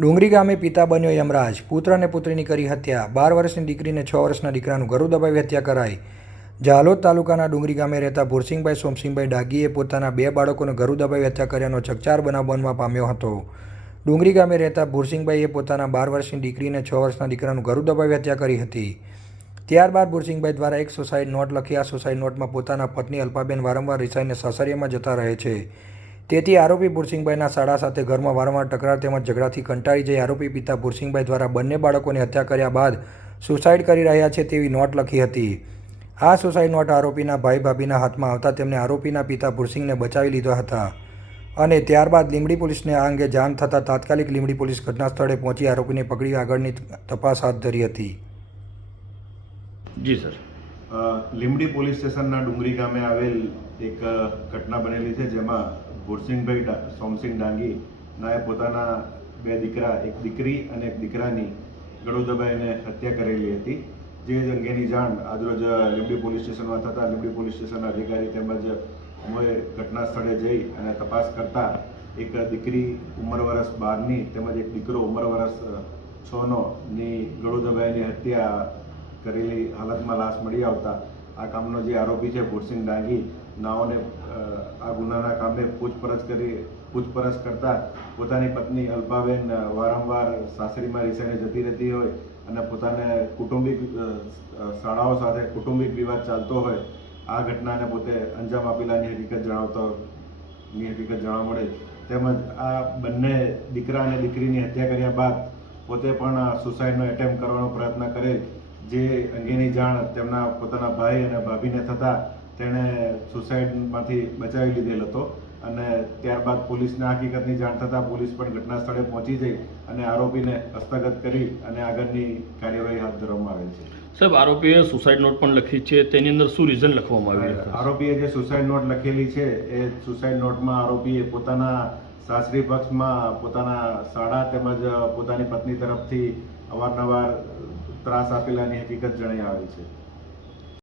ડુંગરી ગામે પિતા બન્યો યમરાજ. પુત્ર અને પુત્રીની કરી હત્યા. બાર વર્ષની દીકરીને છ વર્ષના દીકરાનું ગરુ દબાવી હત્યા કરાઈ. જાલોદ તાલુકાના ડુંગરી ગામે રહેતા ભુરસિંગભાઈ સોમસિંહભાઈ ડાગીએ પોતાના બે બાળકોને ગરુ દબાવી હત્યા કર્યાનો ચકચાર બનાવ બનવા પામ્યો હતો. ડુંગરી ગામે રહેતા ભુરસિંગભાઈએ પોતાના બાર વર્ષની દીકરીને છ વર્ષના દીકરાનું ગરુ દબાવી હત્યા કરી હતી. ત્યારબાદ ભુરસિંગભાઈ દ્વારા એક સુસાઇડ નોટ લખી, આ સુસાઇડ નોટમાં પોતાના પત્ની અલ્પાબેન વારંવાર રિસાઈને સાસરિયામાં જતા રહે છે. તેથી આરોપી ભુરસિંહભાઈના શાળા સાથે ઘરમાં વારંવાર ટકરાર તેમજ ઝઘડાથી કંટાળી જઈ આરોપી પિતા ભુરસિંહભાઈ દ્વારા બંને બાળકોની હત્યા કર્યા બાદ સુસાઇડ કરી રહ્યા છે તેવી નોટ લખી હતી. આ સુસાઇડ નોટ આરોપીના ભાઈ ભાભીના હાથમાં આવતા તેમણે આરોપીના પિતા ભુરસિંહને બચાવી લીધા હતા અને ત્યારબાદ લીંબડી પોલીસને આ અંગે જાણ થતાં તાત્કાલિક લીંબડી પોલીસ ઘટના સ્થળે પહોંચી આરોપીને પકડી આગળની તપાસ હાથ ધરી હતી. જી સર. લીંબડી પોલીસ સ્ટેશનના ડુંગરી ગામે આવેલ એક ઘટના બનેલી છે જેમાં ભુરસિંગભાઈ ડા- સોમસિંહ ડાંગી નાએ પોતાના બે દીકરા એક દીકરી અને એક દીકરાની ગળું દબાઈને હત્યા કરેલી હતી. જે અંગેની જાણ આજરોજ લીંબડી પોલીસ સ્ટેશનમાં થતાં લીંબડી પોલીસ સ્ટેશનના અધિકારી તેમજ અમે ઘટના સ્થળે જઈ અને તપાસ કરતા એક દીકરી ઉંમર વર્ષ બારની તેમજ એક દીકરો ઉંમર વર્ષ અ, છનો ની ગળું હત્યા કરેલી હાલતમાં લાશ મળી આવતા આ કામનો જે આરોપી છે, ભૂરસિંહ ડાંગી, નાઓને આ ગુનાના કામે પૂછપરછ કરી, પૂછપરછ કરતા પોતાની પત્ની અલ્પાબેન વારંવાર સાસરીમાં રિસાઈને જતી રહેતી હોય અને પોતાને કુટુંબિક શાળાઓ સાથે કુટુંબિક વિવાદ ચાલતો હોય, આ ઘટનાને પોતે અંજામ આપેલાની હકીકત જણાવતો, ની હકીકત જાણવા મળે. તેમજ આ બંને દીકરા અને દીકરીની હત્યા કર્યા બાદ પોતે પણ સુસાઇડનો એટેમ્પ કરવાનો પ્રયત્ન કરે જે અંગેની જાણ તેમના પોતાના ભાઈ અને ભાભીને થતાં તેણે સુસાઇડમાંથી બચાવી લીધેલ હતો અને ત્યારબાદ પોલીસને આ હકીકતની જાણ થતાં પોલીસ પણ ઘટના સ્થળે પહોંચી જઈ અને આરોપીને હસ્તગત કરી અને આગળની કાર્યવાહી હાથ ધરવામાં આવેલ છે. સાહેબ આરોપીએ સુસાઇડ નોટ પણ લખી છે. તેની અંદર શું રીઝન લખવામાં આવ્યું છે? આરોપીએ જે સુસાઇડ નોટ લખેલી છે એ સુસાઇડ નોટમાં આરોપીએ પોતાના સાસરી પક્ષમાં પોતાના શાળા તેમજ પોતાની પત્ની તરફથી અવારનવાર ત્રાસ આપેલાની હકીકત જણાઈ આવે છે.